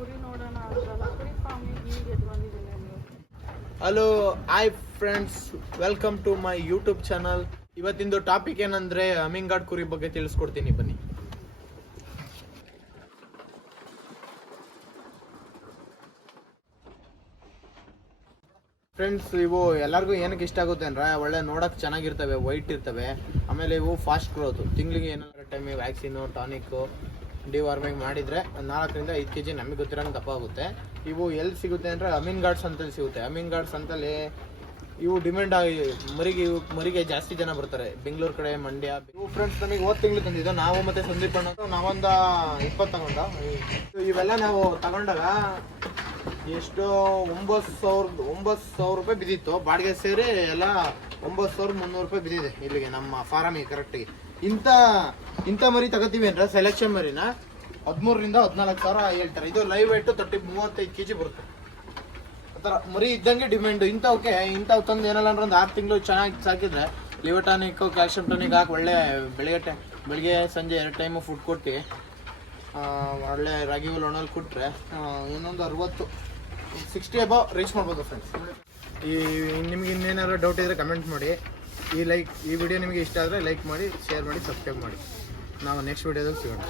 ಕುರಿ ನೋಡೋಣ ಅಂತಲ್ಲ ಕುರಿ ಫಾರ್ಮಿಗೆ ಈಗ ಎದ್ದು ಬಂದಿದ್ದೀನಿ ನೀವು. Hello hi friends, welcome to my YouTube channel. ಇವತ್ತಿಂದು ಟಾಪಿಕ್ ಏನಂದ್ರೆ ಅಮಿಂಗಾಡ್ ಕುರಿ ಬಗ್ಗೆ ತಿಳಿಸ್ಕೊಡ್ತೀನಿ, ಬನ್ನಿ. ಫ್ರೆಂಡ್ಸ್, ಇವು ಎಲ್ಲರಿಗೂ ಏನಕ್ಕೆ ಇಷ್ಟ ಆಗುತ್ತೆ ಅಂದ್ರೆ ಒಳ್ಳೆ ನೋಡಕ್ ಚೆನ್ನಾಗಿರ್ತವೆ, ವೈಟ್ ಇರ್ತವೆ. ಆಮೇಲೆ ಇವು ಫಾಸ್ಟ್ ಗ್ರೋತ್, ತಿಂಗಳಿಗೆ ಏನಾದ್ರು ಟೈಮಿಗೆ ವ್ಯಾಕ್ಸಿನು ಟಾನಿಕ್ಕು ಡಿವಾರ್ಮಿಂಗ್ ಮಾಡಿದರೆ 4 5 kg ನಮಗೆ ಗೊತ್ತಿರೋಂಗೆ ದಪ್ಪ ಆಗುತ್ತೆ. ಇವು ಎಲ್ಲಿ ಸಿಗುತ್ತೆ ಅಂದರೆ ಅಮೀನ್ ಗಾರ್ಡ್ಸ್ ಅಂತಲ್ಲಿ ಸಿಗುತ್ತೆ. ಅಮೀನ್ ಗಾರ್ಡ್ಸ್ ಅಂತಲ್ಲಿ ಇವು ಡಿಮ್ಯಾಂಡ್ ಆಗಿ ಮರಿಗೆ ಜಾಸ್ತಿ ಜನ ಬರ್ತಾರೆ, ಬೆಂಗಳೂರು ಕಡೆ, ಮಂಡ್ಯ. ಇವು ಫ್ರೆಂಡ್ಸ್ ನಮಗೆ ಹೋದ ತಿಂಗಳು ತಂದಿದ್ದು, ನಾವು ಮತ್ತು ಸಂದೀಪ್ ಅಣ್ಣ ನಾವೊಂದು 20 ತಗೊಂಡ. ಇವೆಲ್ಲ ನಾವು ತಗೊಂಡಾಗ ಎಷ್ಟು 9,000 ರೂಪಾಯಿ ಬಿದ್ದಿತ್ತು, ಬಾಡಿಗೆ ಸೇರಿ ಎಲ್ಲ 9,300 ರೂಪಾಯಿ ಬಿದ್ದಿದೆ ಇಲ್ಲಿಗೆ ನಮ್ಮ ಫಾರಮಿಗೆ ಕರೆಕ್ಟಿಗೆ. ಇಂಥ ಮರಿ ತಗೋತೀವಿ ಅಂದ್ರೆ ಸೆಲೆಕ್ಷನ್ ಮರಿನ 13,000 ರಿಂದ 14,000 ಹೇಳ್ತಾರೆ. ಇದು ಲೈವ್ ವೇಟ್ 35 kg ಬರುತ್ತೆ. ಆ ಥರ ಮರಿ ಇದ್ದಂಗೆ ಡಿಮ್ಯಾಂಡು. ಇಂಥವು ತಂದು ಏನಲ್ಲ ಅಂದ್ರೆ ಒಂದು 6 ತಿಂಗಳು ಚೆನ್ನಾಗಿ ಸಾಕಿದ್ರೆ ಲಿವರ್ ಟಾನಿಕ್, ಕ್ಯಾಲ್ಸಿಯಂ ಟಾನಿಕ್ ಹಾಕಿ ಒಳ್ಳೆ ಬೆಳಿಗ್ಗೆ ಸಂಜೆ 2 ಟೈಮು ಫುಡ್ ಕೊಟ್ಟು ಒಳ್ಳೆ ರಾಗಿ ಹುಲ್ಲು ಒಣಲ್ಲಿ ಕೊಟ್ಟರೆ ಇನ್ನೊಂದು 60 ಅಬೌವ್ ರೀಚ್ ಮಾಡ್ಬೋದು ಫ್ರೆಂಡ್ಸ್. ನಿಮ್ಗೆ ಇನ್ನೇನಾದ್ರು ಡೌಟ್ ಇದ್ದರೆ ಕಮೆಂಟ್ ಮಾಡಿ. ಈ ವಿಡಿಯೋ ನಿಮಗೆ ಇಷ್ಟ ಆದರೆ ಲೈಕ್ ಮಾಡಿ, ಶೇರ್ ಮಾಡಿ, ಸಬ್ಸ್ಕ್ರೈಬ್ ಮಾಡಿ. ನಾವು ನೆಕ್ಸ್ಟ್ ವಿಡಿಯೋದಲ್ಲಿ ಸಿಗೋಣ.